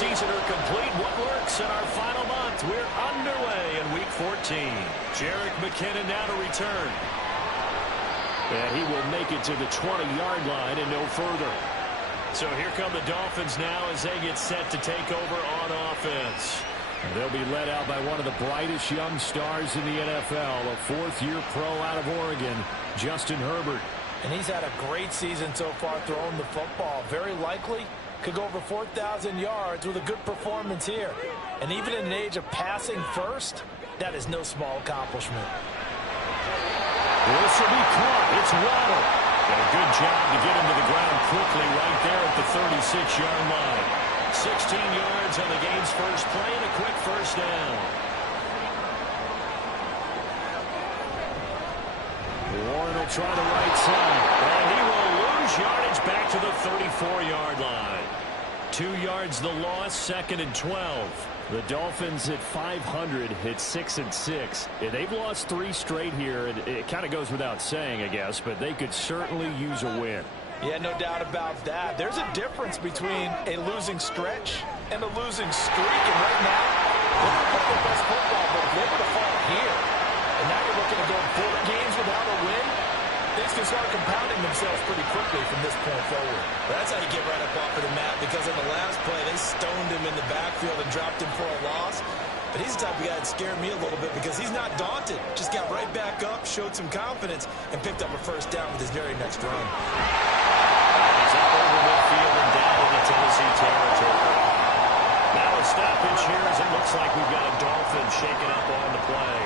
season are complete. What works in our final month? We're underway in Week 14. Jerick McKinnon now to return. And he will make it to the 20-yard line and no further. So here come the Dolphins now as they get set to take over on offense. And they'll be led out by one of the brightest young stars in the NFL, a fourth-year pro out of Oregon, Justin Herbert. And he's had a great season so far throwing the football. Very likely could go over 4,000 yards with a good performance here. And even in an age of passing first, that is no small accomplishment. This will be caught. It's Waddle. And a good job to get him to the ground quickly right there at the 36-yard line. 16 yards on the game's first play and a quick first down. Warren will try the right side. And he will lose yardage back to the 34-yard line. 2 yards the loss, 2nd and 12. The Dolphins at 500 hit 6-6. Yeah, they've lost 3 straight here. It kind of goes without saying, I guess, but they could certainly use a win. Yeah, no doubt about that. There's a difference between a losing stretch and a losing streak. And right now, they're playing their best football, but if they were to fall here, and now you're looking to go 4 games without a win, things can start compounding themselves pretty quickly from this point forward. That's how you get right up off of the mat, because on the last play, they stoned him in the backfield and dropped him for a loss. But he's the type of guy that scared me a little bit because he's not daunted. Just got right back up, showed some confidence, and picked up a first down with his very next run. He's up over midfield and down into Tennessee territory. Now a stoppage here as it looks like we've got a Dolphin shaking up on the play.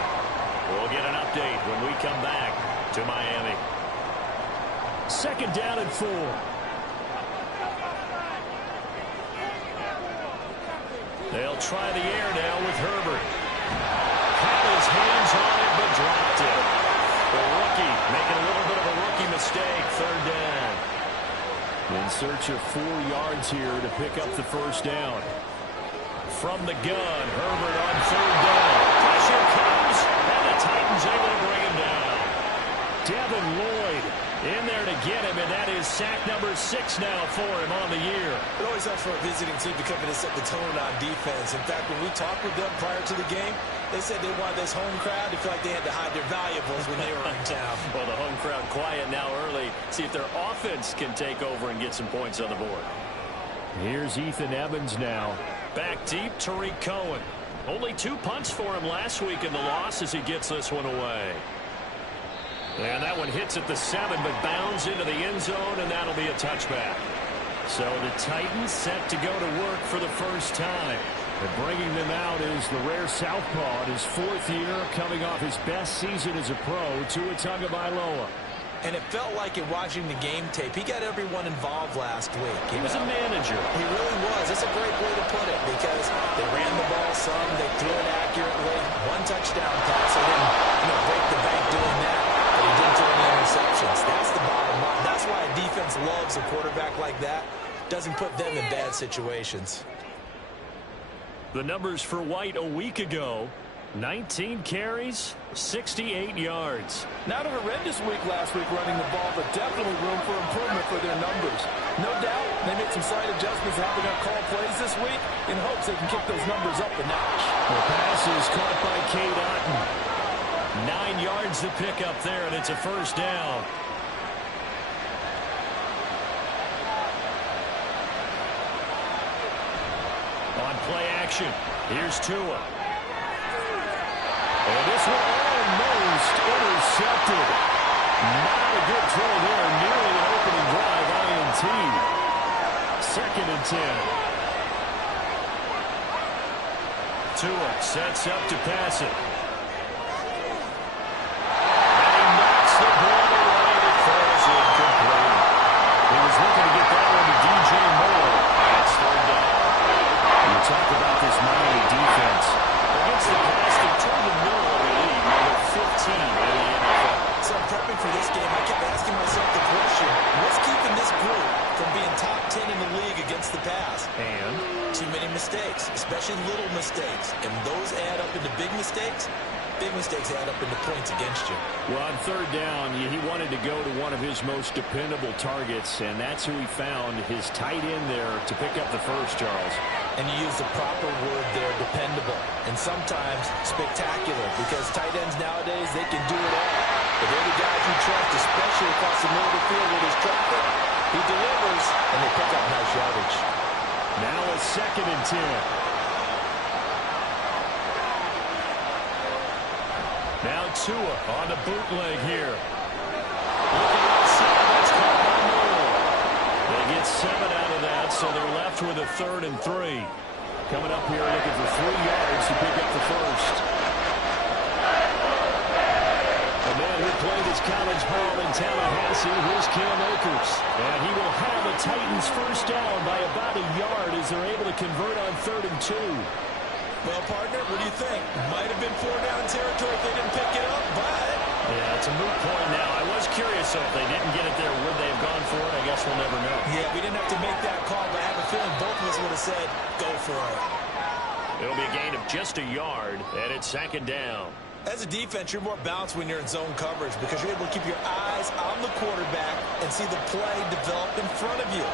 We'll get an update when we come back to Miami. 2nd down and 4. They'll try the air now with Herbert. Had his hands on it, but dropped it. The rookie making a little bit of a rookie mistake. 3rd down. In search of 4 yards here to pick up the first down. From the gun, Herbert on 3rd down. Pressure comes, and the Titans able to bring him down. Devin Lloyd in there to get him, and that is sack number 6 now for him on the year. It always helps for a visiting team to come in and set the tone on defense. In fact, when we talked with them prior to the game, they said they wanted this home crowd to feel like they had to hide their valuables when they were in town. Well, the home crowd quiet now early. See if their offense can take over and get some points on the board. Here's Ethan Evans now. Back deep, Tariq Cohen. Only 2 punts for him last week in the loss as he gets this one away. And that one hits at the 7, but bounds into the end zone, and that'll be a touchback. So the Titans set to go to work for the first time. And bringing them out is the rare southpaw in his 4th year, coming off his best season as a pro, Tua Tagovailoa. And it felt like in watching the game tape, he got everyone involved last week. He was a manager. He really was. That's a great way to put it because they ran the ball some, they threw it accurately. 1 touchdown pass. They didn't break the bank doing that, but he didn't throw any interceptions. That's the bottom line. That's why a defense loves a quarterback like that. Doesn't put them in bad situations. The numbers for White a week ago. 19 carries, 68 yards. Not a horrendous week last week running the ball, but definitely room for improvement for their numbers. No doubt they made some slight adjustments how they're going to call plays this week in hopes they can kick those numbers up a notch. The pass is caught by Cade Otton. 9 yards to pick up there, and it's a first down. On play action, here's Tua. And this one almost intercepted. Not a good throw there. Nearly an opening drive, INT. 2nd and 10. Tua sets up to pass it. And he knocks the ball away. It falls incomplete. He was looking to get that one to DJ Moore. That's 3rd down. You talk about this Miami defense. Against the pass, they turned the middle of the league, number 15 in the NFL. So I'm prepping for this game. I kept asking myself the question, what's keeping this group from being top 10 in the league against the pass? And too many mistakes, especially little mistakes. And those add up into big mistakes. big mistakes add up into points against you. Well, on third down, he wanted to go to one of his most dependable targets, and that's who he found, his tight end there to pick up the first, Charles. And you use the proper word there, dependable, and sometimes spectacular, because tight ends nowadays, they can do it all. But they're the guys you trust, especially across the middle of the field with his traffic. He delivers, and they pick up nice yardage. Now a 2nd and 10. Now Tua on the bootleg here. Looking outside, that's caught by Moore. They get 7 out of that, so they're left with a 3rd and 3. Coming up here looking for 3 yards to pick up the first. The man who played his college ball in Tallahassee, here's Cam Akers. And he will have the Titans first down by about a yard as they're able to convert on 3rd and 2. Well, partner, what do you think? Might have been 4-down territory if they didn't pick it up, but... Yeah, it's a moot point now. I was curious, so if they didn't get it there, would they have gone for it? I guess we'll never know. Yeah, we didn't have to make that call, but I have a feeling both of us would have said, go for it. It'll be a gain of just a yard, and it's 2nd down. As a defense, you're more balanced when you're in zone coverage because you're able to keep your eyes on the quarterback and see the play develop in front of you.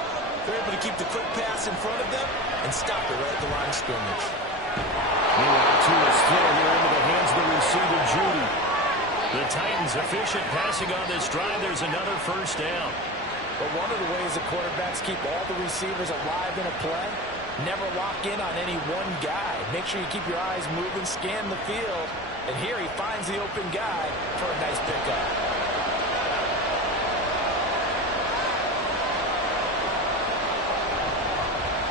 They're able to keep the quick pass in front of them and stop it right at the line of scrimmage. Meanwhile, Tua's throw here into the hands of the receiver, Judy. The Titans efficient passing on this drive. There's another first down. But one of the ways the quarterbacks keep all the receivers alive in a play, never lock in on any one guy. Make sure you keep your eyes moving, scan the field. And here he finds the open guy for a nice pickup.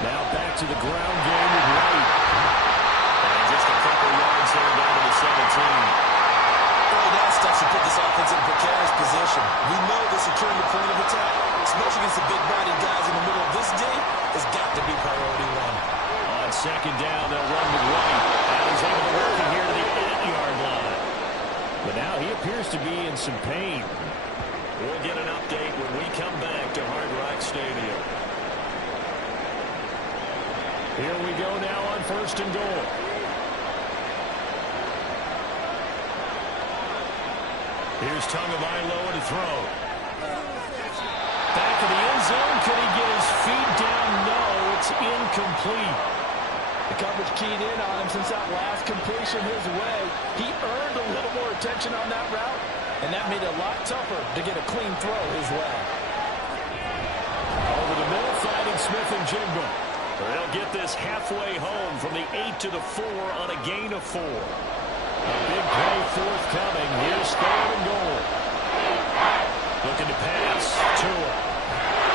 Now back to the ground game with Wright. And just a couple yards there down to the 17. Well, that stuff's to put this offense in a precarious position. We know the securing the point of attack, especially against the big-bodied guys in the middle of this D, has got to be priority 1. On 2nd down, they'll run with Wright. And he's able to work it here to the 8-yard line. But now he appears to be in some pain. We'll get an update when we come back to Hard Rock Stadium. Here we go now on 1st and goal. Here's Tagovailoa to throw. Back of the end zone. Could he get his feet down? No, it's incomplete. The coverage keyed in on him since that last completion his way. He earned a little more attention on that route, and that made it a lot tougher to get a clean throw his way. Over the middle, finding Smith and Jigba. They'll get this halfway home from the 8 to the 4 on a gain of 4. A big play forthcoming. Here's 3rd and goal. Looking to pass. Tua.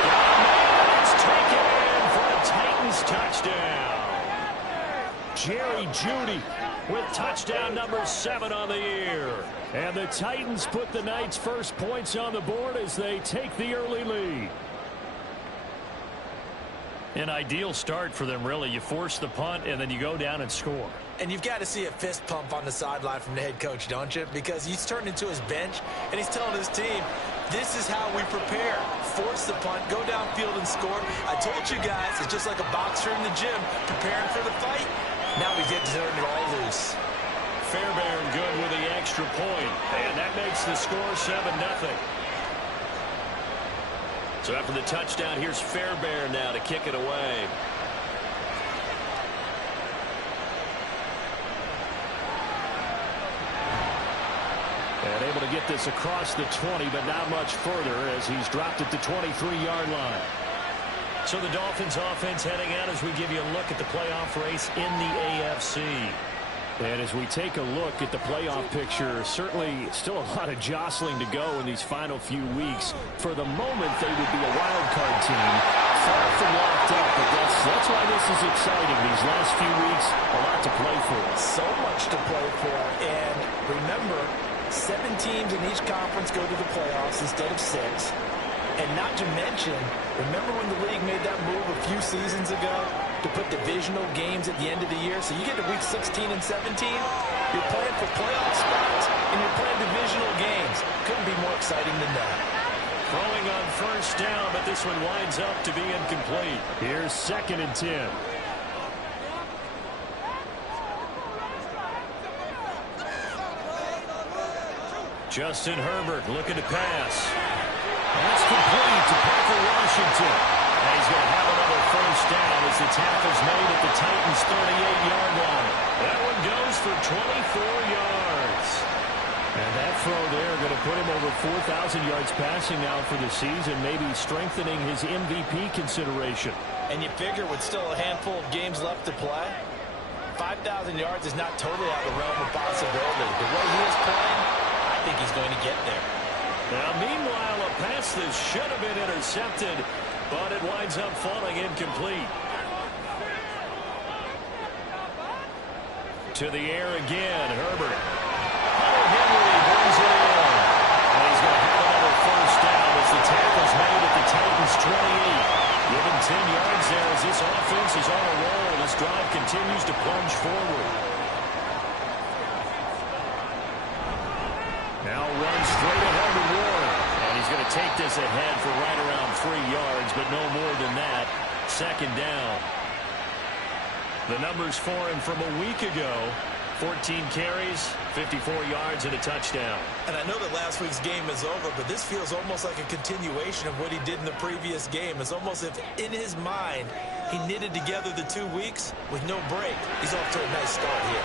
Got a man. It's taken in for a Titans touchdown. Jerry Jeudy with touchdown number 7 on the year. And the Titans put the Knights' first points on the board as they take the early lead. An ideal start for them, really. You force the punt, and then you go down and score. And you've got to see a fist pump on the sideline from the head coach, don't you? Because he's turned into his bench, and he's telling his team, this is how we prepare. Force the punt, go downfield and score. I told you guys, it's just like a boxer in the gym preparing for the fight. Now we get to turn it all loose. Fairbairn good with the extra point, and that makes the score 7-0. So after the touchdown, here's Fairbairn now to kick it away. And able to get this across the 20, but not much further as he's dropped at the 23-yard line. So the Dolphins offense heading out as we give you a look at the playoff race in the AFC. And as we take a look at the playoff picture, certainly still a lot of jostling to go in these final few weeks. For the moment, they would be a wild card team, far from locked up, but that's why this is exciting. These last few weeks, a lot to play for. So much to play for, and remember, 7 teams in each conference go to the playoffs instead of 6. And not to mention, remember when the league made that move a few seasons ago to put divisional games at the end of the year? So you get to week 16 and 17, you're playing for playoff spots, and you're playing divisional games. Couldn't be more exciting than that. Throwing on first down, but this one winds up to be incomplete. Here's 2nd and 10. Justin Herbert looking to pass. That's complete to Parker Washington. And he's going to have another first down as the tackle's made at the Titans' 38-yard line. That one goes for 24 yards. And that throw there going to put him over 4,000 yards passing now for the season, maybe strengthening his MVP consideration. And you figure with still a handful of games left to play, 5,000 yards is not totally out of the realm of possibility. The way he is playing, I think he's going to get there. Now, meanwhile, a pass that should have been intercepted, but it winds up falling incomplete. To the air again, Herbert. Hunter Henry brings it in. And he's going to have another first down as the tackle's made at the Titans' 28. Given 10 yards there as this offense is on a roll. This drive continues to plunge forward. Now runs straight ahead to Warren. And he's going to take this ahead for right around 3 yards, but no more than that. Second down. The numbers for him from a week ago: 14 carries, 54 yards, and a touchdown. And I know that last week's game is over, but this feels almost like a continuation of what he did in the previous game. It's almost as if in his mind he knitted together the 2 weeks with no break. He's off to a nice start here.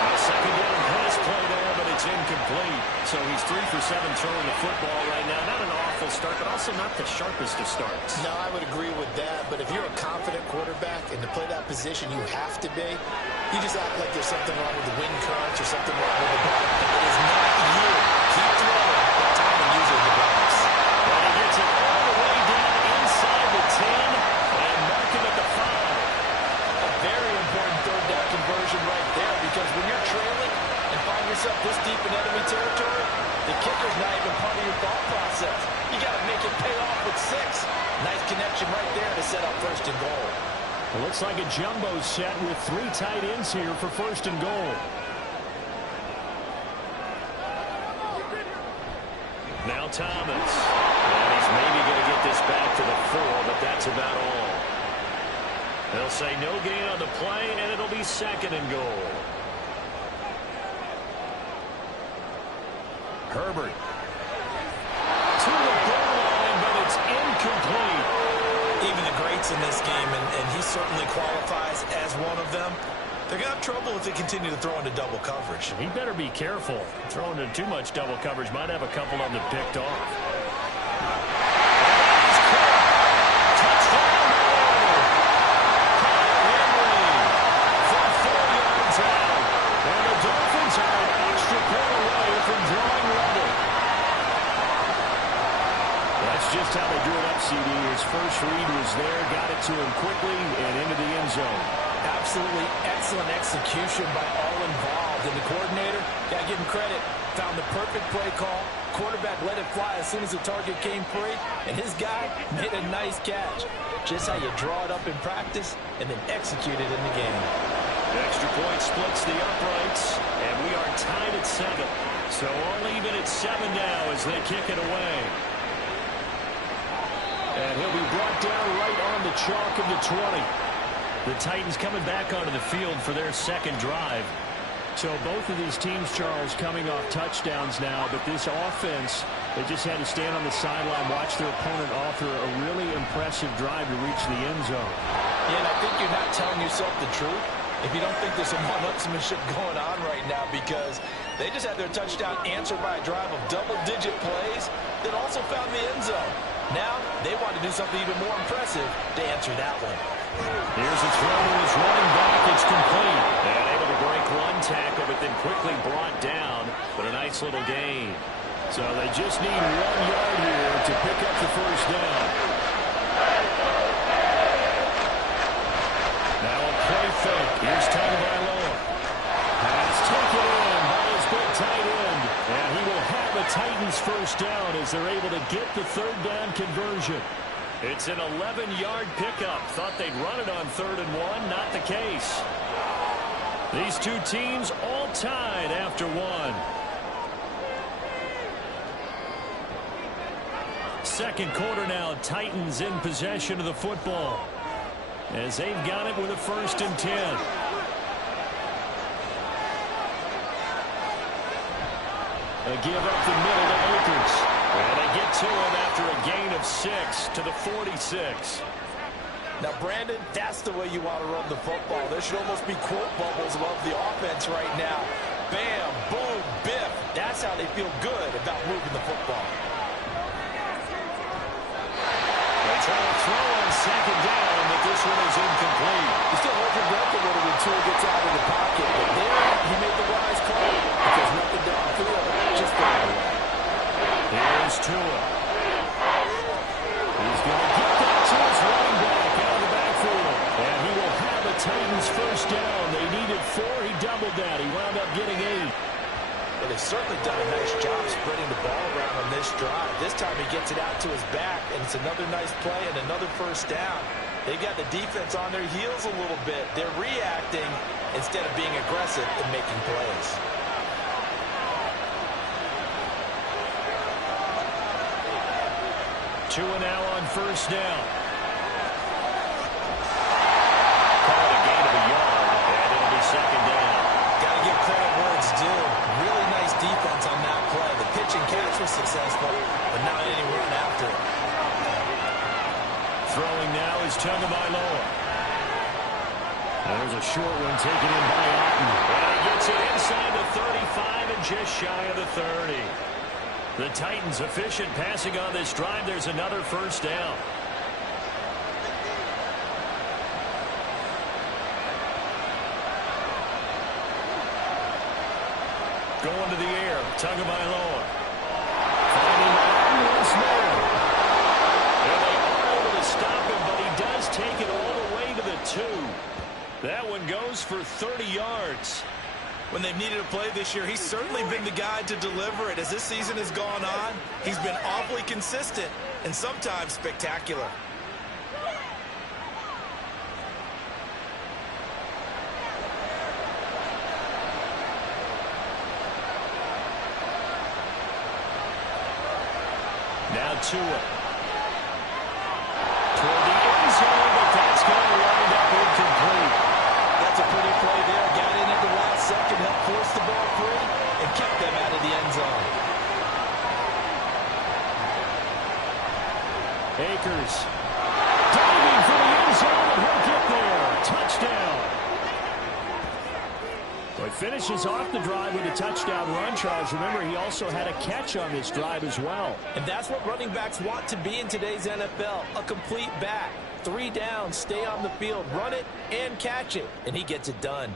A second down pass play there, but it's incomplete. So he's 3 for 7 throwing the football right now. Not an awful start, but also not the sharpest of starts. No, I would agree with that. But if you're a confident quarterback and to play that position, you have to be. You just act like there's something wrong with the wind currents or something wrong with the ball. It is not you. Keep throwing. That timing usually develops. Well, he gets it all the way down inside the 10 and mark him at the 5. A very important third down conversion right there, because when you're trailing and find yourself this deep in enemy territory, the kicker's not even part of your thought process. You got to make it pay off with 6. Nice connection right there to set up first and goal. It looks like a jumbo set with 3 tight ends here for first and goal. Now Thomas. And he's maybe going to get this back to the 4, but that's about all. They'll say no gain on the play, and it'll be second and goal. Herbert. To the goal line, but it's incomplete. Even the greats in this game, and he certainly qualifies as one of them, they're going to have trouble if they continue to throw into double coverage. He better be careful. Throwing into too much double coverage might have a couple of them picked off. Touchdown, Henry for 4 yards out. And the Dolphins are an extra point away from drawing level. That's just how they drew it up, CD. His first read was there, got it to him quickly, and into the end zone. Absolutely excellent execution by all involved. And the coordinator, got to give him credit, found the perfect play call. Quarterback let it fly as soon as the target came free, and his guy made a nice catch. Just how you draw it up in practice and then execute it in the game. The extra point splits the uprights, and we are tied at 7. So all even at 7 now as they kick it away. And he'll be brought down right on the chalk of the 20. The Titans coming back onto the field for their second drive. So both of these teams, Charles, coming off touchdowns now, but this offense, they just had to stand on the sideline, watch their opponent author a really impressive drive to reach the end zone. Yeah, and I think you're not telling yourself the truth if you don't think there's some one-upsmanship going on right now, because they just had their touchdown answered by a drive of double-digit plays that also found the end zone. Now they want to do something even more impressive to answer that one. Here's a throw to his running back. It's complete. And able to break one tackle, but then quickly brought down. But a nice little gain. So they just need 1 yard here to pick up the first down. Now a play fake. Here's Tagovailoa. Pass taken in by his big tight end. And he will have a Titans first down as they're able to get the third down conversion. It's an 11-yard pickup. Thought they'd run it on 3rd and 1. Not the case. These two teams all tied after 1. Second quarter now. Titans in possession of the football as they've got it with a 1st and 10. A give up the middle to Akers. And they get to him after a gain of 6 to the 46. Now, Brandon, that's the way you want to run the football. There should almost be quote bubbles above the offense right now. Bam, boom, biff. That's how they feel good about moving the football. They try to throw on second down, but this one is incomplete. He still holds your breath a little when Tua gets out of the pocket. But there, he made the wise call because nothing downfield. Just got away. Here's Tua. He's going to get that to his running back out of the backfield. And he will have a Titans first down. They needed 4. He doubled that. He wound up getting 8. Well, they've certainly done a nice job spreading the ball around on this drive. This time he gets it out to his back, and it's another nice play and another first down. They've got the defense on their heels a little bit. They're reacting instead of being aggressive and making plays. Tua now on first down. Call it a gain of a yard, and it'll be second down. Got to give credit where it's due. Really nice defense on that play. The pitch and catch was successful, but not any run after it. Throwing now is Tagovailoa. There's a short one taken in by Otten. And he gets it inside the 35 and just shy of the 30. The Titans efficient passing on this drive. There's another first down. Going to the air, Tagovailoa. Finding Otten once more. And they are able to stop him, but he does take it all the way to the 2. That one goes for 30 yards. When they've needed a play this year, he's certainly been the guy to deliver it. As this season has gone on, he's been awfully consistent and sometimes spectacular. Now Tua. Toward the end zone, but that's going to wind up incomplete. That's a pretty play there. Got in at the last second, helped force the ball free, and kept them out of the end zone. Akers diving for the end zone, and he'll get there. Touchdown. Well, he finishes off the drive with a touchdown run, Charles. Remember, he also had a catch on this drive as well. And that's what running backs want to be in today's NFL, a complete back. 3 downs, stay on the field, run it, and catch it. And he gets it done.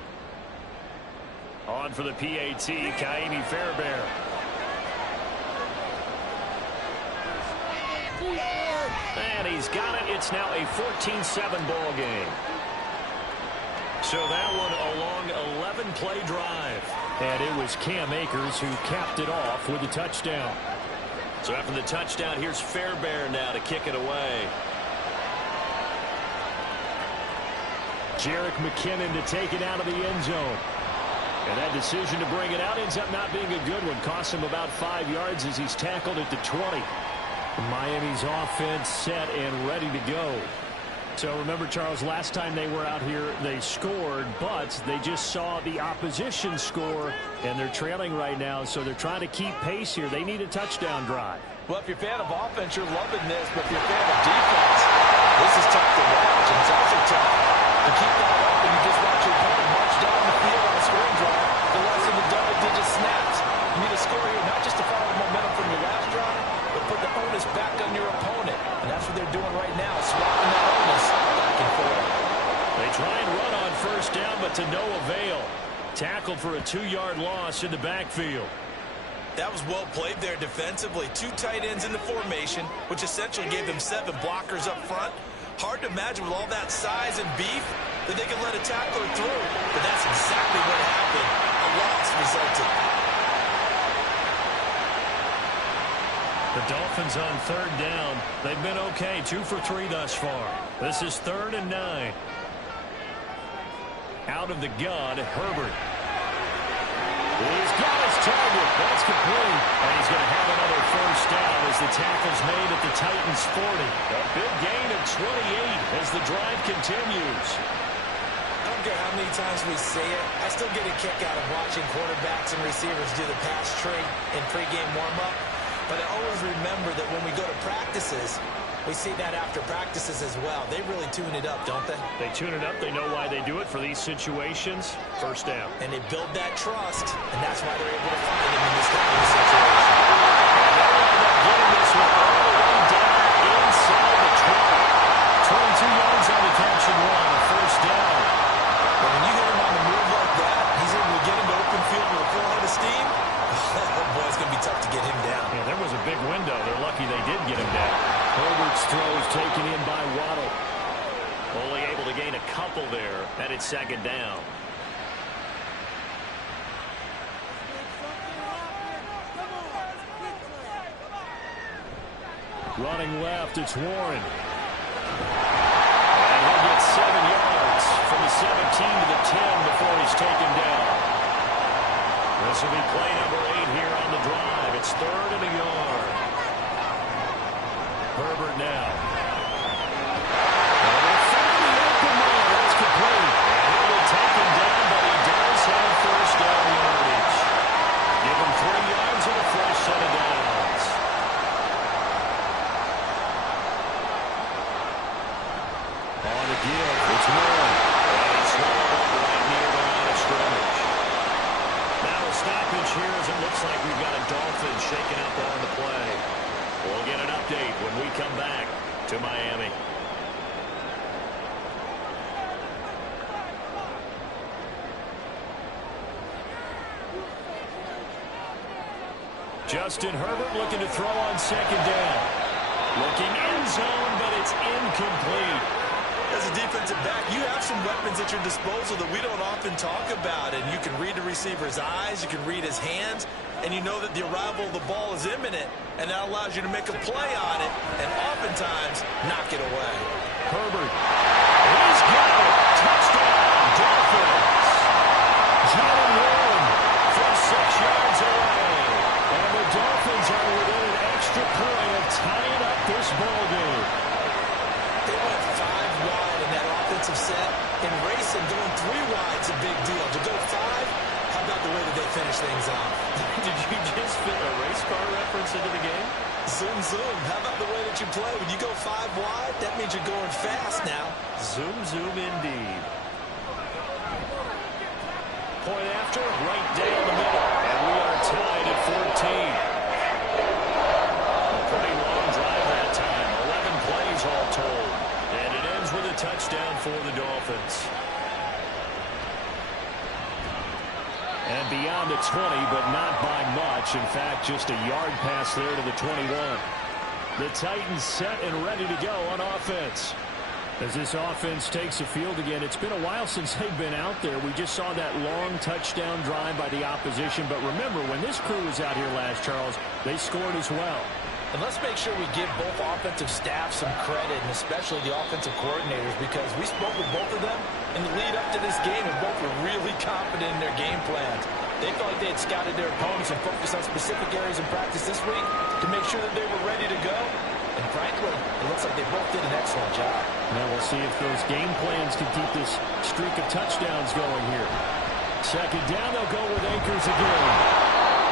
On for the PAT, Ka'imi Fairbairn. And he's got it. It's now a 14-7 ball game. So that one a long 11-play drive. And it was Cam Akers who capped it off with a touchdown. So after the touchdown, here's Fairbairn now to kick it away. Jerick McKinnon to take it out of the end zone. And that decision to bring it out ends up not being a good one. Costs him about 5 yards as he's tackled at the 20. Miami's offense set and ready to go. So remember, Charles, last time they were out here, they scored, but they just saw the opposition score, and they're trailing right now, so they're trying to keep pace here. They need a touchdown drive. Well, if you're a fan of offense, you're loving this, but if you're a fan of defense, this is tough to watch, and it's also tough to keep that up, and you just watch your opponent march down the field on a scoring drive for less than the double-digit snaps. You need a score here, not just to follow the momentum from your last drive, but put the onus back on your opponent. And that's what they're doing right now, swapping that onus back and forth. They try and run on first down, but to no avail. Tackled for a 2-yard loss in the backfield. That was well played there defensively. 2 tight ends in the formation, which essentially gave them 7 blockers up front. Hard to imagine with all that size and beef that they could let a tackler through. But that's exactly what happened. A loss resulted. The Dolphins on third down. They've been okay. 2 for 3 thus far. This is 3rd and 9. Out of the gun, Herbert. He's got his target. That's complete. And he's going to have another first down as the tackle's made at the Titans' 40. A big gain of 28 as the drive continues. care how many times we see it. I still get a kick out of watching quarterbacks and receivers do the pass tree in pregame warm-up. But I always remember that when we go to practices, we see that after practices as well. They really tune it up, don't they? They tune it up. They know why they do it for these situations. First down. And they build that trust, and that's why they're able to find him in this kind of situation. Getting this one all the way down inside the 20. 22 yards on the catch and one. A first down. But when you get him on the move like that, he's able to get into open field with a full head of steam. Oh, boy, it's going to be tough to get him down. Yeah, there was a big window. They're lucky they did get him down. Herbert's throw is taken in by Waddle. Only able to gain a couple there, and it's second down. Running left, it's Warren. And he'll get 7 yards from the 17 to the 10 before he's taken down. This will be play number 8 here on the drive. It's 3rd and a yard. Herbert now. And they'll find the open man. That's complete. And he will take him down, but he does have first down yardage. Give him 3 yards and a fresh set of downs. On the give, it's Warren. And he's swallowed up right near the line of scrimmage. Now a stoppage here as it looks like we've got a Dolphin shaking up on the play. We'll get an update when we come back to Miami. Justin Herbert looking to throw on second down. Looking end zone, but it's incomplete. As a defensive back, you have some weapons at your disposal that we don't often talk about. And you can read the receiver's eyes, you can read his hands, and you know that the arrival of the ball is imminent, and that allows you to make a play on it and oftentimes knock it away. Herbert. He's got it. Touchdown, Dolphins. Jalen Warren from 6 yards away. And the Dolphins are within an extra point of tying up this ball game. They went 5 wide in that offensive set. In racing, going 3 wide's a big deal. To go 5, how about the way that they finish things off? Did you just fit a race car reference into the game? Zoom, zoom. How about the way that you play? When you go 5 wide, that means you're going fast now. Zoom, zoom indeed. Point after, right down the middle. And we are tied at 14. A pretty long drive that time. 11 plays all told. And it ends with a touchdown for the Dolphins. And beyond the 20, but not by much. In fact, just a yard pass there to the 21. The Titans set and ready to go on offense. As this offense takes the field again, it's been a while since they've been out there. We just saw that long touchdown drive by the opposition. But remember, when this crew was out here last, Charles, they scored as well. And let's make sure we give both offensive staffs some credit, and especially the offensive coordinators, because we spoke with both of them in the lead up to this game, and both were really confident in their game plans. They felt like they had scouted their opponents and focused on specific areas in practice this week to make sure that they were ready to go. And frankly, it looks like they both did an excellent job. Now we'll see if those game plans can keep this streak of touchdowns going here. Second down, they'll go with Akers again.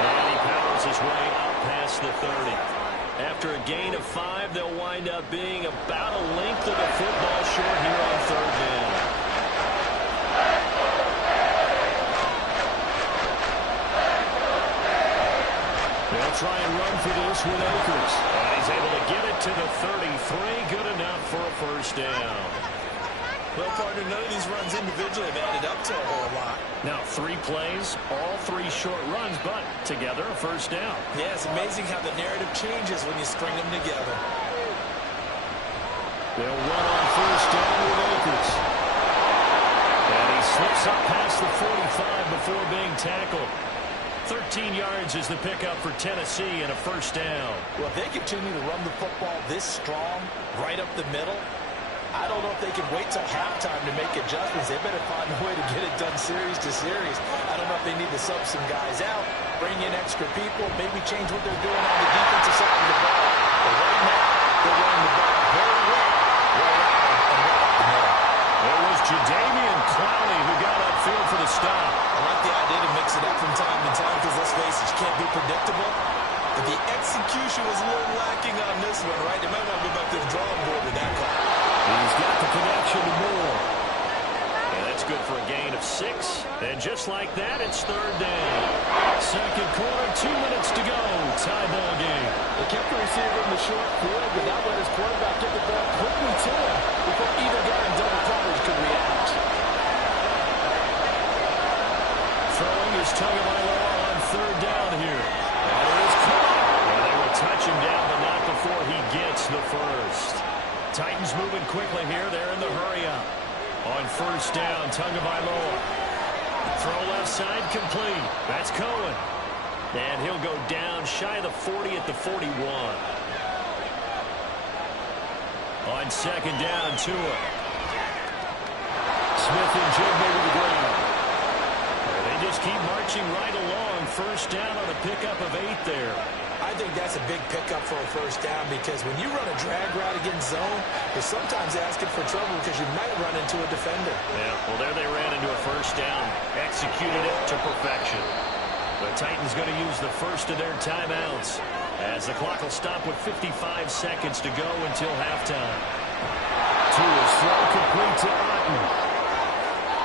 And he powers his way up past the 30. After a gain of 5, they'll wind up being about a length of the football short here on third down. They'll try and run for this with Akers. And he's able to get it to the 33. Good enough for a first down. Well, partner, none of these runs individually have added up to a whole lot. Now 3 plays, all 3 short runs, but together a first down. Yeah, it's amazing how the narrative changes when you string them together. They'll run on first down with Akers. And he slips up past the 45 before being tackled. 13 yards is the pickup for Tennessee and a first down. Well, if they continue to run the football this strong, right up the middle, I don't know if they can wait till halftime to make adjustments. They better find a way to get it done series to series. I don't know if they need to sub some guys out, bring in extra people, maybe change what they're doing on the defensive side of the ball. But right now, they're running the ball very well, right out and right up the middle. It was Jadeveon Clowney, who got upfield for the stop. I like the idea to mix it up from time to time because, let's face it, you can't be predictable. But the execution was a little lacking on this one, right? They might want to go back to the drawing board with that call. He's got the connection to Moore. And that's good for a gain of 6. And just like that, it's third down. Second quarter, 2 minutes to go. Tie ball game. They kept the receiver in the short field, but that let his quarterback get the ball quickly to him before either guy in double coverage could react. Throwing is Tagovailoa on third down here. And it is caught. And they will touch him down, but not before he gets the first. Titans moving quickly here. They're in the hurry-up. On first down, Tagovailoa. Throw left side complete. That's Cohen. And he'll go down shy of the 40 at the 41. On second down, Tua. Smith and Jigba to the ground. They just keep marching right along. First down on a pickup of 8 there. I think that's a big pickup for a first down because when you run a drag route against zone, you're sometimes asking for trouble because you might run into a defender. Yeah, well, there they ran into a first down. Executed it to perfection. The Titans going to use the first of their timeouts as the clock will stop with 55 seconds to go until halftime. Tua's throw complete to Otten.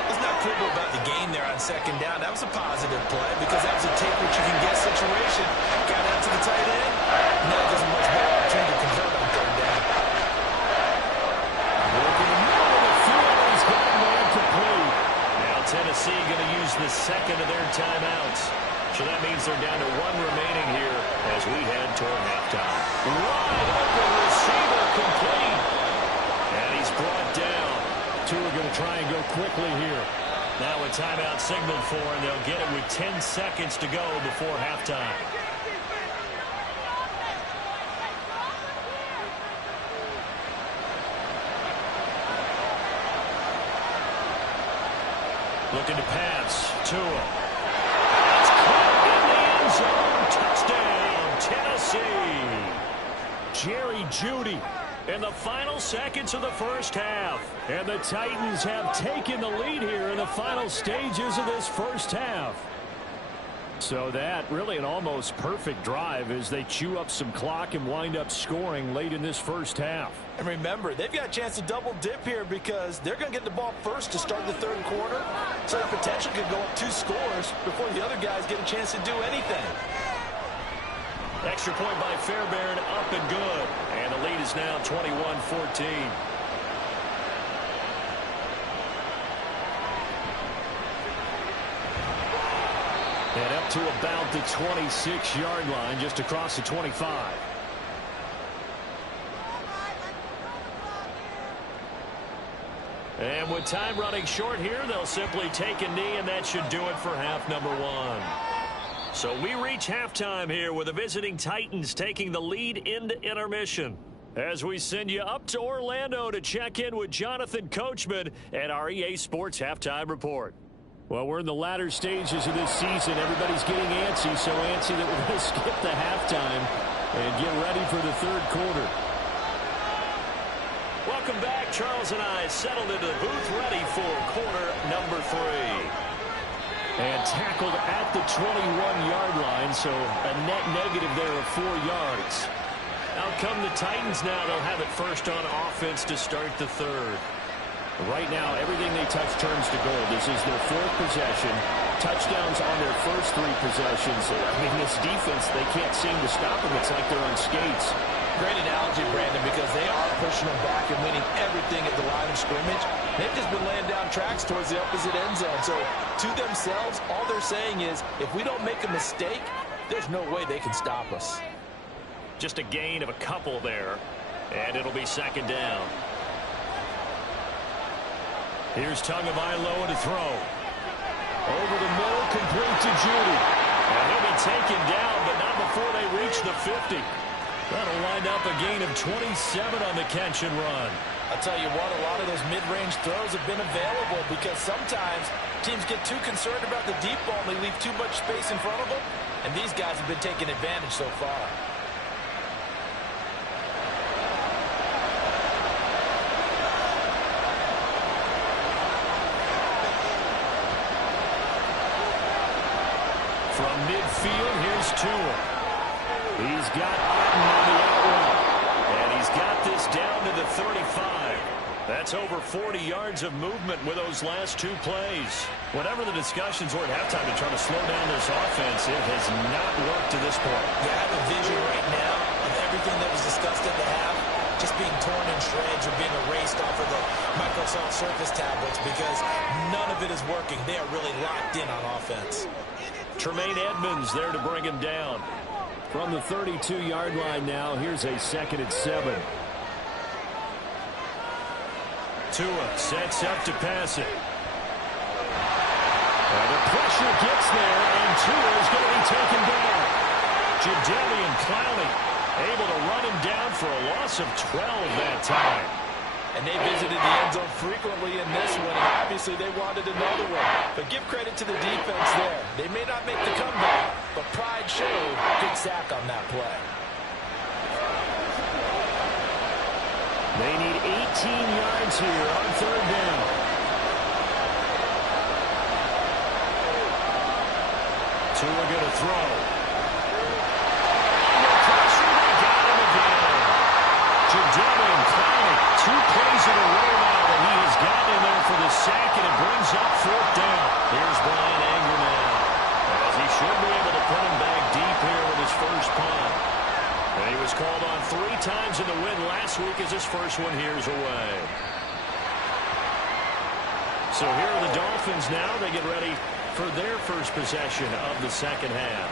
Let's not quibble about the gain there on second down. That was a positive play because that was a take-what-you-can-get situation. Got out to the tight end. Now it doesn't much better opportunity to convert on third down. Working the middle of the field. He's got man complete. Now Tennessee going to use the second of their timeouts. So that means they're down to 1 remaining here as we head toward halftime. Wide open receiver complete. And he's brought down. Tua going to try and go quickly here. Now a timeout signaled for, and they'll get it with 10 seconds to go before halftime. Looking to pass. Tua. It's caught in the end zone. Touchdown, Tennessee. Jerry Jeudy in the final seconds of the first half. And the Titans have taken the lead here in the final stages of this first half. So that really an almost perfect drive as they chew up some clock and wind up scoring late in this first half. And remember, they've got a chance to double dip here because they're going to get the ball first to start the third quarter. So the potential could go up 2 scores before the other guys get a chance to do anything. Extra point by Fairbairn, up and good. And the lead is now 21-14. And up to about the 26-yard line, just across the 25. And with time running short here, they'll simply take a knee, and that should do it for half number 1. So we reach halftime here with the visiting Titans taking the lead into intermission. As we send you up to Orlando to check in with Jonathan Coachman and our EA Sports Halftime Report. Well, we're in the latter stages of this season. Everybody's getting antsy, so antsy that we're going to skip the halftime and get ready for the third quarter. Welcome back. Charles and I settled into the booth ready for quarter number 3. And tackled at the 21-yard line, so a net negative there of 4 yards. Out come the Titans now. They'll have it first on offense to start the third. Right now, everything they touch turns to gold. This is their 4th possession. Touchdowns on their first 3 possessions. I mean, this defense, they can't seem to stop them. It's like they're on skates. Great analogy, Brandon, because they are pushing them back and winning everything at the line of scrimmage. They've just been laying down tracks towards the opposite end zone. So to themselves, all they're saying is, if we don't make a mistake, there's no way they can stop us. Just a gain of a couple there, and it'll be second down. Here's Tagovailoa to throw. Over the middle, complete to Jeudy. And he'll be taken down, but not before they reach the 50. That'll wind up a gain of 27 on the catch and run. I'll tell you what, a lot of those mid-range throws have been available because sometimes teams get too concerned about the deep ball and they leave too much space in front of them. And these guys have been taking advantage so far. Tua. He's got Otten on the out route. And he's got this down to the 35. That's over 40 yards of movement with those last two plays. Whatever the discussions were at halftime to try to slow down this offense, it has not worked to this point. Yeah, I have a vision right now of everything that was discussed at the half just being torn in shreds or being erased off of the Microsoft Surface tablets because none of it is working. They are really locked in on offense. Tremaine Edmonds there to bring him down. From the 32-yard line now, here's a 2nd and 7. Tua sets up to pass it. The pressure gets there, and Tua is going to be taken down. Jadeveon Clowney able to run him down for a loss of 12 that time. And they visited the end zone frequently in this one, and obviously they wanted another one. But give credit to the defense there. They may not make the comeback, but pride showed. Good sack on that play. They need 18 yards here on 3rd down. Tua going to throw. Under pressure, they got him again. Jadeveon Clowney, 2 plays in a row now that he has gotten in there for the sack, and it brings up 4th down. Here's Brian Anger now, as he should be able to put him back deep here with his first punt. And he was called on 3 times in the win last week as his first one here's away. So here are the Dolphins now. They get ready for their first possession of the second half.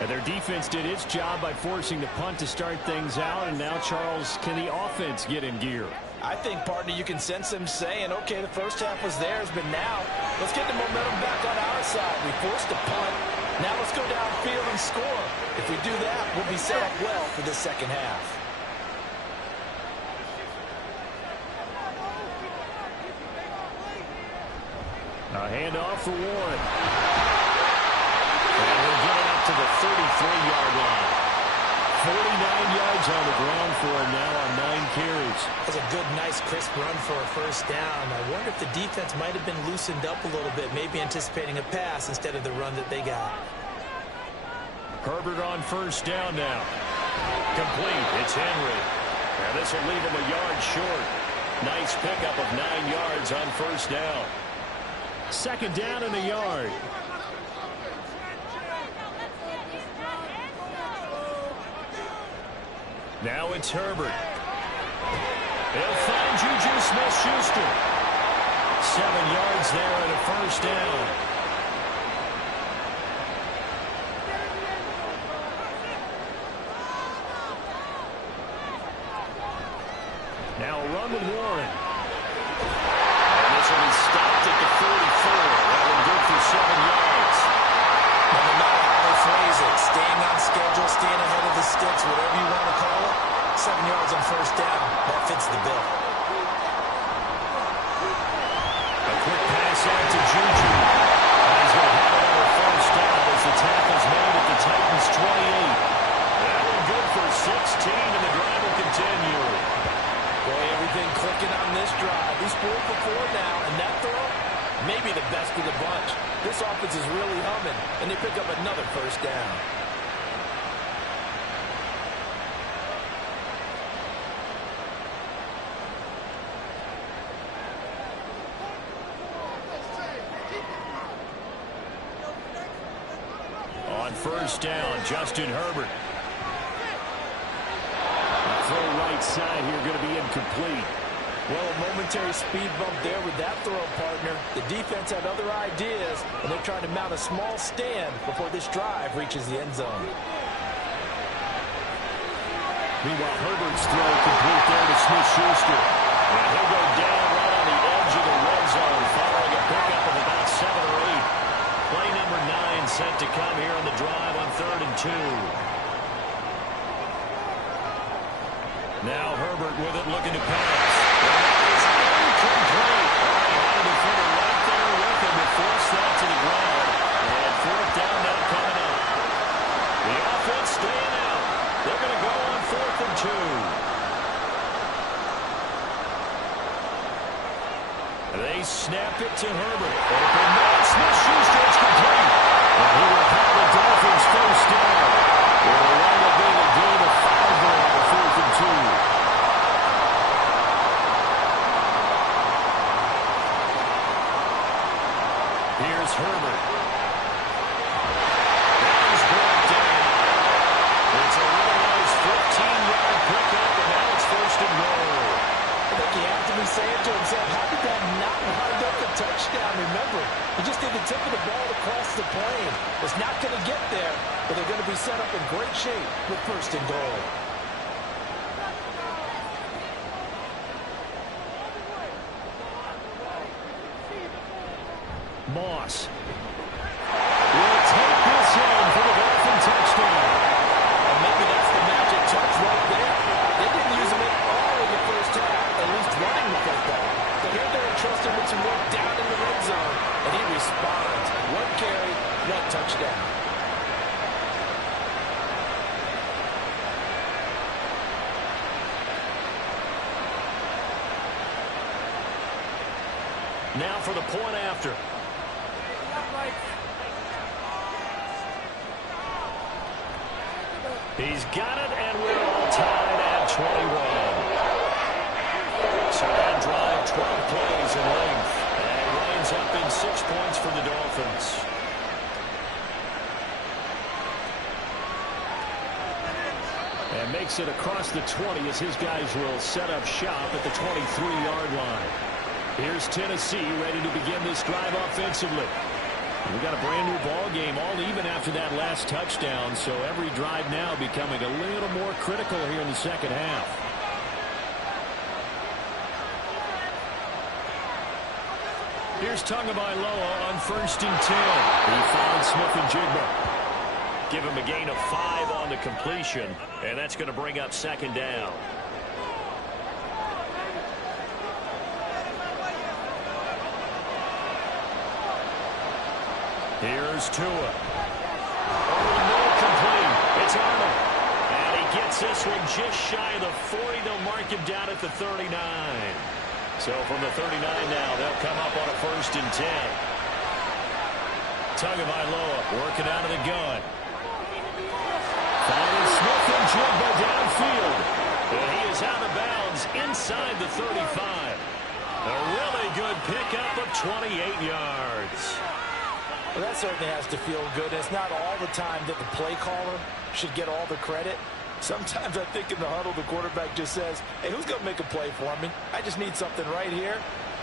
And their defense did its job by forcing the punt to start things out. And now, Charles, can the offense get in gear? I think, partner, you can sense them saying, okay, the first half was theirs, but now let's get the momentum back on our side. We forced a punt. Now let's go downfield and score. If we do that, we'll be set up well for the second half. A handoff for Warren. And we'll get it up to the 33-yard line. 49 yards on the ground for him now on 9 carries. That's a good, nice, crisp run for a first down. I wonder if the defense might have been loosened up a little bit, maybe anticipating a pass instead of the run that they got. Herbert on first down now. Complete. It's Henry. And this will leave him a yard short. Nice pickup of 9 yards on first down. 2nd down and a yard. Now it's Herbert. He'll find Juju Smith-Schuster. 7 yards there and a first down. Now a run with Warren. And this will be stopped at the 44. That one good for 7 yards. No matter how they phrase it, staying on schedule, staying ahead of the sticks, whatever you want to call it, 7 yards on first down, that fits the bill. A quick pass out to Juju. He's going to have another first down as the tackle's made at the Titans' 28. That one good for 16, and the drive will continue. Boy, everything clicking on this drive. He's scored before now, and that throw, maybe the best of the bunch. This offense is really humming, and they pick up another first down. On first down, Justin Herbert. Throw right side here going to be incomplete. Well, a momentary speed bump there with that throw, partner. The defense had other ideas, and they're trying to mount a small stand before this drive reaches the end zone. Meanwhile, Herbert's throw complete there to Smith-Schuster. And he'll go down right on the edge of the red zone following a pickup of about 7 or 8. Play number 9 set to come here on the drive on 3rd and 2. Now Herbert with it, looking to pass. And that is incomplete. Had a defender right there with him to force that to the ground. And 4th down now coming up. The offense staying out. They're going to go on 4th and 2. They snap it to Herbert. Open man, Smith-Schuster, it's complete. And he will have the Dolphins first down. they're going to be set up in great shape with first and goal. Moss will take this in for the Dolphin touchdown. And maybe that's the magic touch right there. They didn't use him at all in the first half, at least running the football. But here they're entrusted with some work down in the red zone, and he responds. One carry, one touchdown. Now for the point after. He's got it, and we're all tied at 21. So that drive, 12 plays in length, and winds up in 6 points for the Dolphins. And makes it across the 20 as his guys will set up shop at the 23-yard line. Here's Tennessee ready to begin this drive offensively. We got a brand new ball game, all even after that last touchdown, so every drive now becoming a little more critical here in the second half. Here's Tagovailoa on 1st and 10. He finds Smith-Njigba. Give him a gain of 5 on the completion, and that's going to bring up 2nd down. Here's Tua. Over the middle, complete. It's Arnold. And he gets this one just shy of the 40. They'll mark him down at the 39. So from the 39 now, they'll come up on a 1st and 10. Tagovailoa working out of the gun. Finding Smith-Njigba downfield. And he is out of bounds inside the 35. A really good pickup of 28 yards. Well, that certainly has to feel good. It's not all the time that the play caller should get all the credit. Sometimes I think in the huddle, the quarterback just says, hey, who's going to make a play for me? I just need something right here.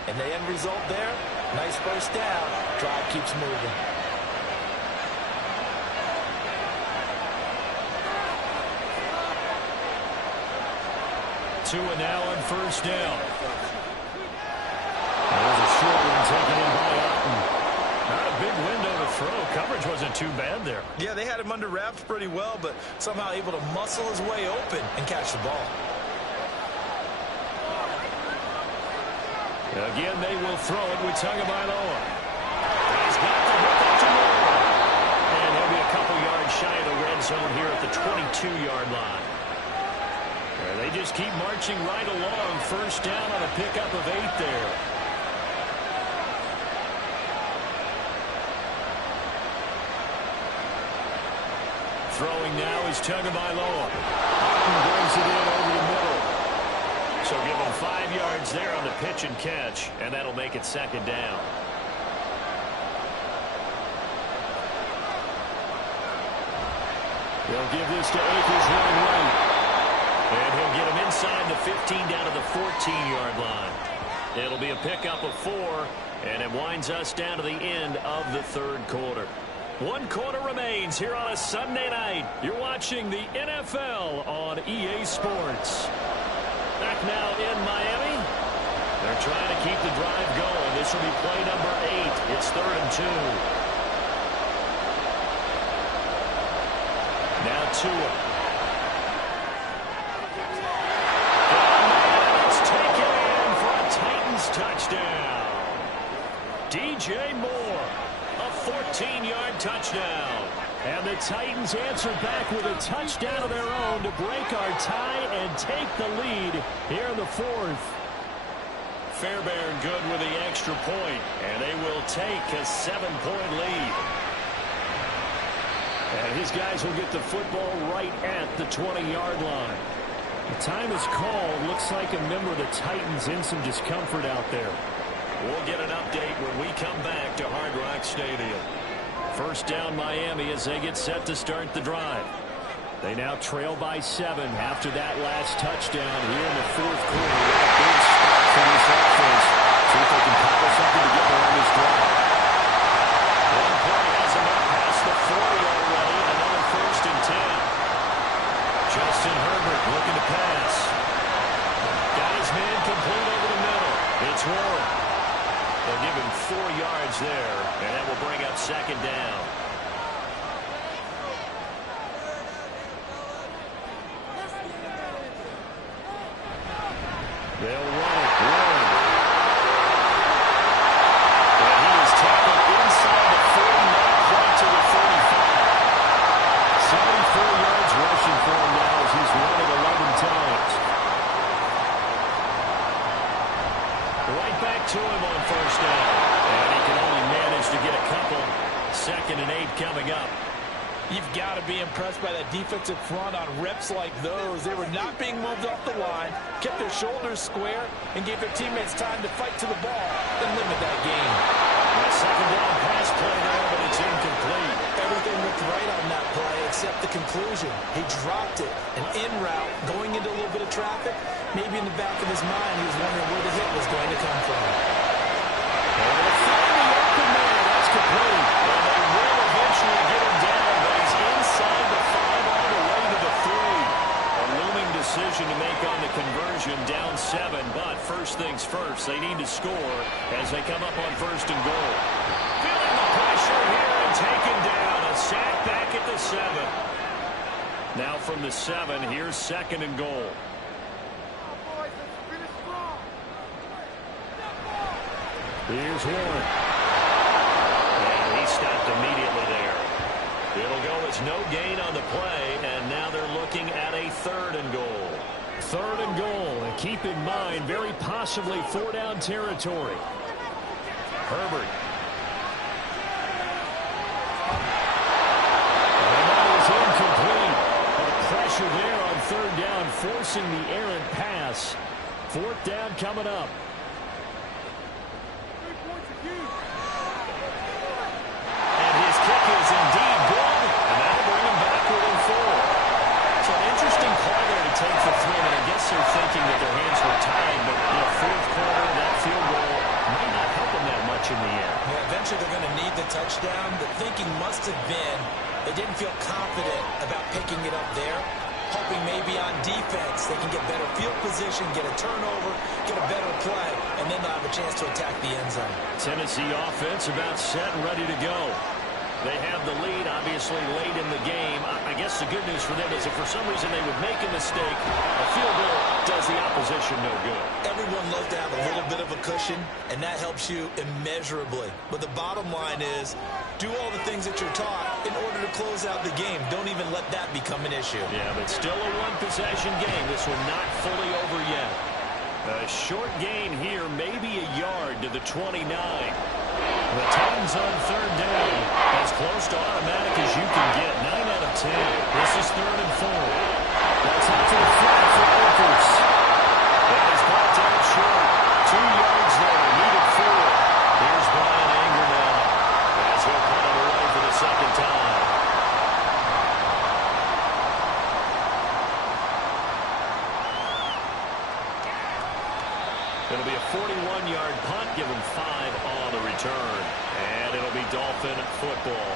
And the end result there, nice first down. Drive keeps moving. Tua now on 1st down. There's a short one taken in by Otten. Not a big window to throw. Coverage wasn't too bad there. Yeah, they had him under wraps pretty well, but somehow able to muscle his way open and catch the ball. Again, they will throw it with Tagovailoa. He's got the hook up to Moore. And he'll be a couple yards shy of the red zone here at the 22-yard line. They just keep marching right along. 1st down on a pickup of 8 there. Throwing now is Tagovailoa. Brings it in over the middle. So give him 5 yards there on the pitch and catch, and that'll make it 2nd down. They'll give this to Akers running right. And he'll get him inside the 15 down to the 14-yard line. It'll be a pickup of 4, and it winds us down to the end of the 3rd quarter. 1 quarter remains here on a Sunday night. You're watching the NFL on EA Sports. Back now in Miami. They're trying to keep the drive going. This will be play number 8. It's 3rd and 2. Now Tua. It's taken in for a Titans touchdown. DJ Moore. A 14-yard touchdown. And the Titans answer back with a touchdown of their own to break our tie and take the lead here in the 4th. Fairbairn good with the extra point, and they will take a 7-point lead. And his guys will get the football right at the 20-yard line. The time is called. Looks like a member of the Titans in some discomfort out there. We'll get an update when we come back to Hard Rock Stadium. 1st down Miami as they get set to start the drive. They now trail by 7 after that last touchdown here in the 4th quarter. A big start for this offense. See if they can cobble something together on this drive. One play has them up past the 40 already, and another 1st Justin Herbert looking to pass. Got his man complete over the middle. It's Warren. They'll give him 4 yards there, and that will bring up second down. They'll run it. Warren. And he is tackled inside the 40, not quite to the 45. 74 yards rushing for him now as he's run it 11 times. Right back to him on first down. And he can only manage to get a couple. 2nd and 8 coming up. You've got to be impressed by that defensive front on reps like those. They were not being moved off the line, kept their shoulders square, and gave their teammates time to fight to the ball and limit that game. That second down pass play there, but it's incomplete. Everything looked right on that play except the conclusion. He dropped it, an in route, going into a little bit of traffic. Maybe in the back of his mind, he was wondering where the hit was going to come from. That's complete. And they will eventually get him down, but he's inside the 5 all the way to the 3. A looming decision to make on the conversion, down 7. But first things first, they need to score as they come up on 1st and goal. Feeling the pressure here and taken down. A sack back at the 7. Now from the 7, here's 2nd and goal. Here's Warren. And he stopped immediately there. It'll go as no gain on the play, and now they're looking at a 3rd and goal. 3rd and goal, and keep in mind, very possibly 4-down territory. Herbert. And that is incomplete. But pressure there on 3rd down, forcing the errant pass. 4th down coming up. Is indeed good, and that'll bring him back within 4. So an interesting call there to take the 3, and I guess they're thinking that their hands were tied, but in the 4th quarter, that field goal might not help them that much in the end. Yeah, eventually they're going to need the touchdown. The thinking must have been they didn't feel confident about picking it up there, hoping maybe on defense they can get better field position, get a turnover, get a better play, and then they'll have a chance to attack the end zone. Tennessee offense about set and ready to go. They have the lead, obviously, late in the game. I guess the good news for them is if for some reason they would make a mistake, a field goal does the opposition no good. Everyone loves to have a little bit of a cushion, and that helps you immeasurably. But the bottom line is, do all the things that you're taught in order to close out the game. Don't even let that become an issue. Yeah, but still a one-possession game. This one not fully over yet. A short gain here, maybe a yard to the 29. The Titans on 3rd down, as close to automatic as you can get. 9 out of 10. This is 3rd and 4. That's out to the flat for Akers. That is blocked out short. 2 yards there, needed 4. Here's Brian Anger now, as he'll put it away for the 2nd time. It'll be a 41-yard punt, give him 5 on the return. And it'll be Dolphin football.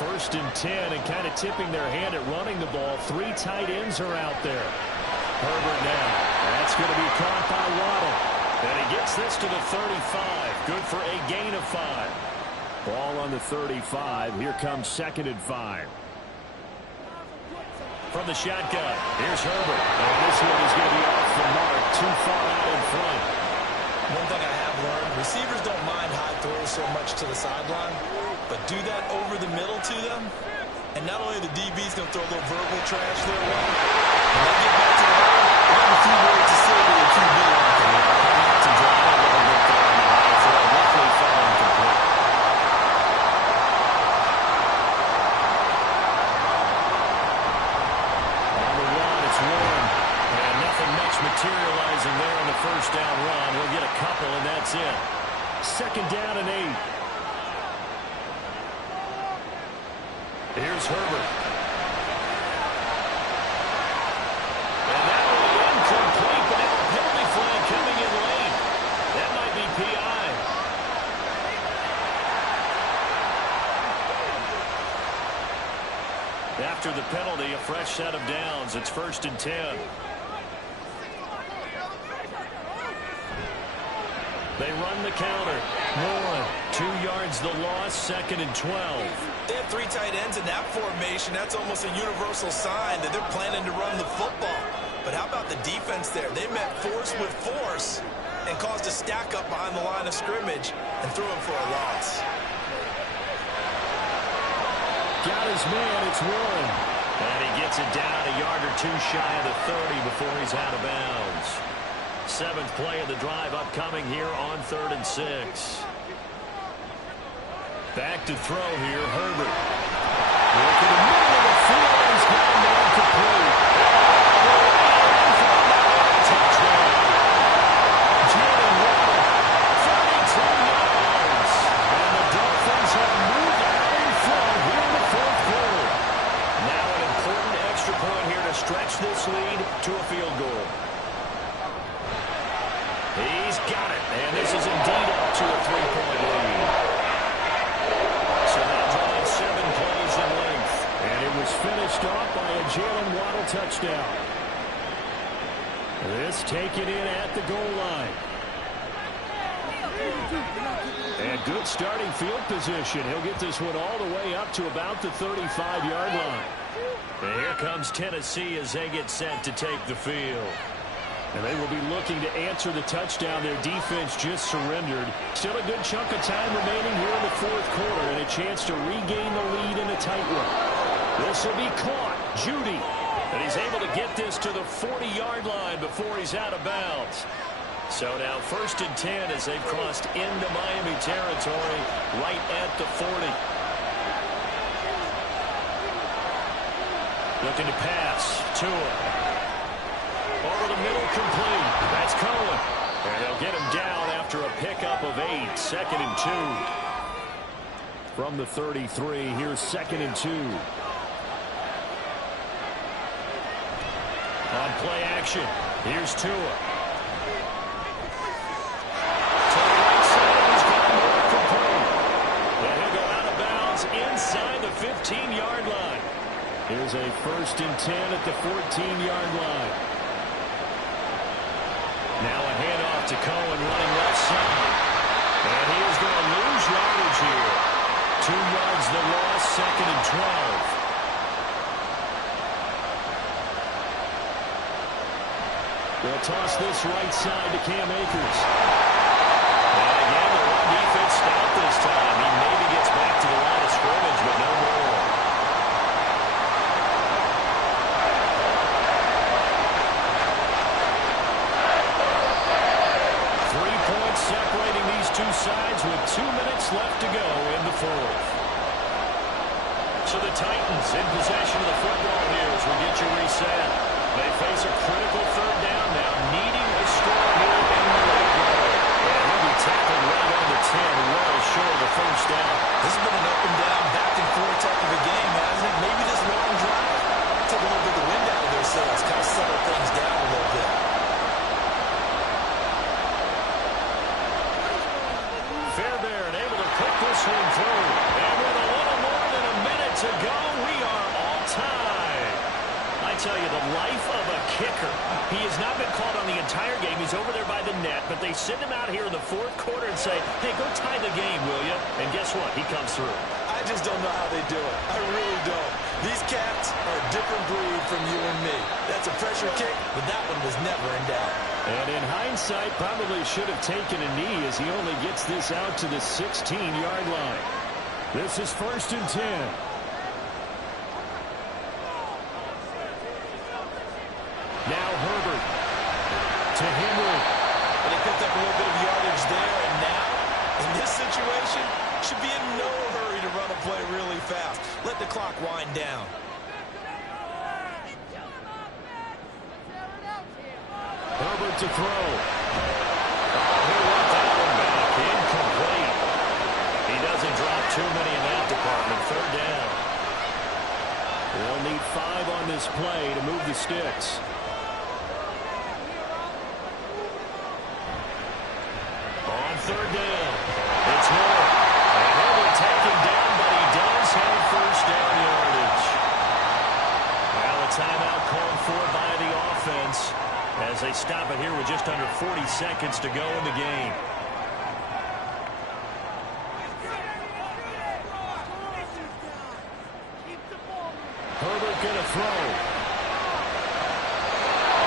1st and 10, and kind of tipping their hand at running the ball. 3 tight ends are out there. Herbert now. That's going to be caught by Waddle. And he gets this to the 35. Good for a gain of 5. Ball on the 35. Here comes 2nd and 5. From the shotgun, here's Herbert. And this one is going to be off the mark, too far out in front. One thing I have learned, receivers don't mind high throws so much to the sideline, but do that over the middle to them, and not only the DB's going to throw a little verbal trash their way, when they get back to the line, they have a few words to say to the QB. To drive a little bit there on the high throw, roughly fell incomplete. Materializing there on the 1st down run. He'll get a couple, and that's it. 2nd down and 8. Here's Herbert. And that will be incomplete, but now a penalty flag coming in late. That might be PI. After the penalty, a fresh set of downs. It's 1st and 10. They run the counter. 2 yards the loss, 2nd and 12. They have 3 tight ends in that formation. That's almost a universal sign that they're planning to run the football. But how about the defense there? They met force with force and caused a stack up behind the line of scrimmage and threw him for a loss. Got his man, it's Warren. And he gets it down a yard or 2 shy of the 30 before he's out of bounds. 7th play of the drive upcoming here on 3rd and 6. Back to throw here, Herbert. Look in the middle of the field, he's gone down complete. Touchdown. Jalen Waddle, 32 yards. And the Dolphins have moved out in front here in the 4th quarter. Now an important extra point here to stretch this lead to a field goal. He's got it, and this is indeed up to a 3-point lead. So that drive 7 plays in length. And it was finished off by a Jalen Waddle touchdown. This taken in at the goal line. And good starting field position. He'll get this one all the way up to about the 35-yard line. And here comes Tennessee as they get set to take the field. And they will be looking to answer the touchdown their defense just surrendered. Still a good chunk of time remaining here in the 4th quarter and a chance to regain the lead in a tight one. This will be caught. Judy. And he's able to get this to the 40-yard line before he's out of bounds. So now 1st and 10 as they've crossed into Miami territory right at the 40. Looking to pass. Tua. Over the middle, complete. That's Cohen. And they'll get him down after a pickup of 8. 2nd and 2. From the 33, here's 2nd and 2. On play action, here's Tua. To the right side, he's got more complete. And he'll go out of bounds inside the 15-yard line. Here's a 1st and 10 at the 14-yard line. Now a handoff to Cohen running left side. And he is going to lose yardage here. 2 yards the loss, 2nd and 12. They'll toss this right side to Cam Akers. And again, the run defense stopped this time. He maybe gets back to the line of scrimmage, but no more. Separating these two sides with 2 minutes left to go in the 4th. So the Titans in possession of the football here as we get you reset. They face a critical 3rd down now, needing a score here in the late game. And he'll be tackled right on the 10, well short of the 1st down. This has been an up and down, back and forth type of a game, hasn't it? Maybe this long drive took a little bit of the wind out of their sails, kind of settled things down a little bit. This one through. And with a little more than a minute to go, we are all tied. I tell you, the life of a kicker. He has not been called on the entire game. He's over there by the net, but they send him out here in the 4th quarter and say, hey, go tie the game, will you? And guess what? He comes through. I just don't know how they do it. I really don't. These cats are a different breed from you and me. That's a pressure kick, but that one was never in doubt. And in hindsight, probably should have taken a knee as he only gets this out to the 16-yard line. This is 1st and 10. Now Herbert to Henry. And he picked up a little bit of yardage there, and now, in this situation, should be in no hurry to run a play really fast. Let the clock wind down. Herbert to throw. He went that one back. Incomplete. He doesn't drop too many in that department. 3rd down. They'll need 5 on this play to move the sticks. On 3rd down, it's Moore. And he'll be taken down, but he does have 1st down yardage. timeout called for by the offense as they stop it here with just under 40 seconds to go in the game. Herbert going to throw.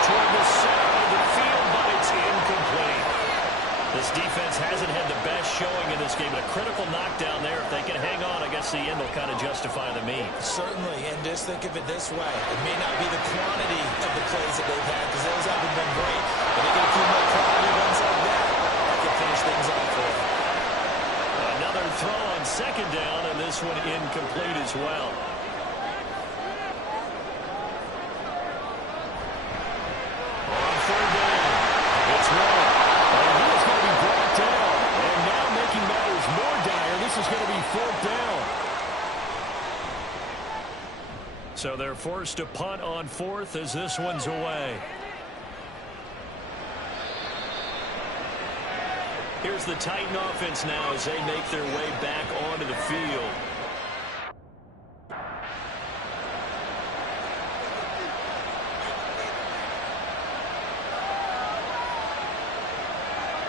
Toward the center of the field, but it's incomplete. This defense hasn't had the best showing in this game. A critical knockdown there. If they can hang on, I guess the end will kind of justify the means. Certainly, and just think of it this way. It may not be the quantity of the plays that they've had, because those haven't been great, but they get a few more quality ones like that. That can finish things off for them. Another throw on second down, and this one incomplete as well. On third down, it's Rowe. And he is going to be brought down. And now making matters more dire, this is going to be fourth down. So they're forced to punt on fourth as this one's away. Here's the Titan offense now as they make their way back onto the field.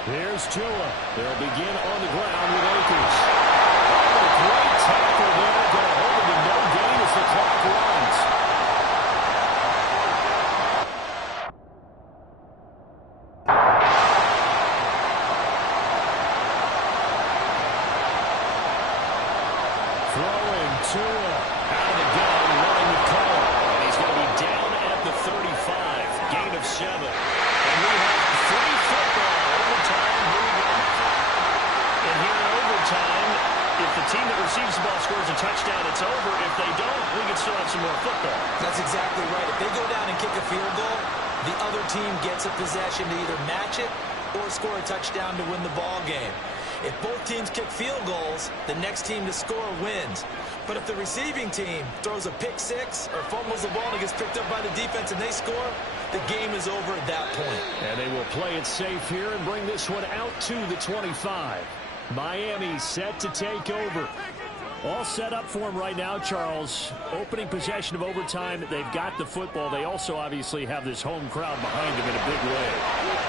Here's Tua. They'll begin on the ground with Akers. Oh, a great tackle there. Going to hold him to no gain as the clock runs. Throwing Tua out of the gun, running with Cole. And he's going to be down at the 35. Gain of 7. And we have free football. Overtime. Here we go. And here in overtime, if the team that receives the ball scores a touchdown, it's over. If they don't, we can still have some more football. That's exactly right. If they go down and kick a field goal, the other team gets a possession to either match it or score a touchdown to win the ball game. If both teams kick field goals, the next team to score wins. But if the receiving team throws a pick six or fumbles the ball and it gets picked up by the defense and they score, the game is over at that point. And they will play it safe here and bring this one out to the 25. Miami set to take over. All set up for them right now, Charles. Opening possession of overtime. They've got the football. They also obviously have this home crowd behind them in a big way.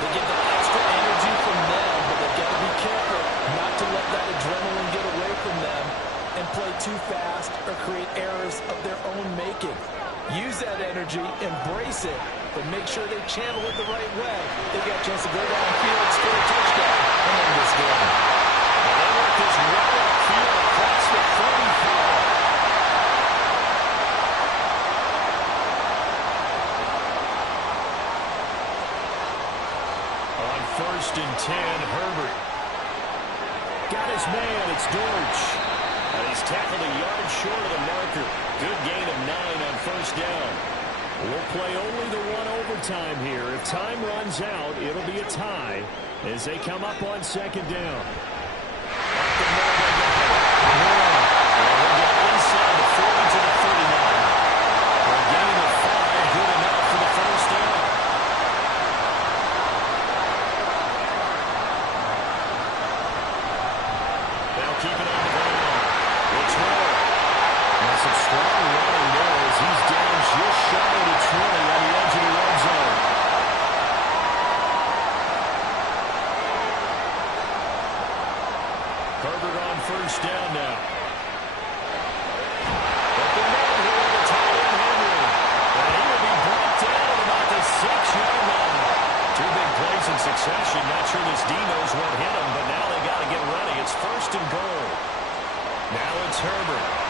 They get the extra energy from them, but they've got to be careful not to let that adrenaline get away from them and play too fast or create errors of their own making. Use that energy, embrace it, but make sure they channel it the right way. They've got a chance to go downfield, score a touchdown, and end this game. And they work this right upfield across the 35. On 1st and 10, Herbert. Got his man. It's Dortch. And he's tackled a yard short of the marker. Good gain of 9 on 1st down. We'll play only the one overtime here. If time runs out, it'll be a tie as they come up on 2nd down. Inside the 40 to the 39. A gain of 5, good enough for the 1st down. They'll keep it on the ground. It's Rowe. And some strong running there as he's down just shy of the 20 on the edge of the red zone. Herbert on 1st down now. But the man here with the tight end Henry. And he will be brought down at about the 6-yard line. 2 big plays in succession. Not sure this D knows what hit him, but now they got to get ready. It's 1st and goal. Now it's Herbert.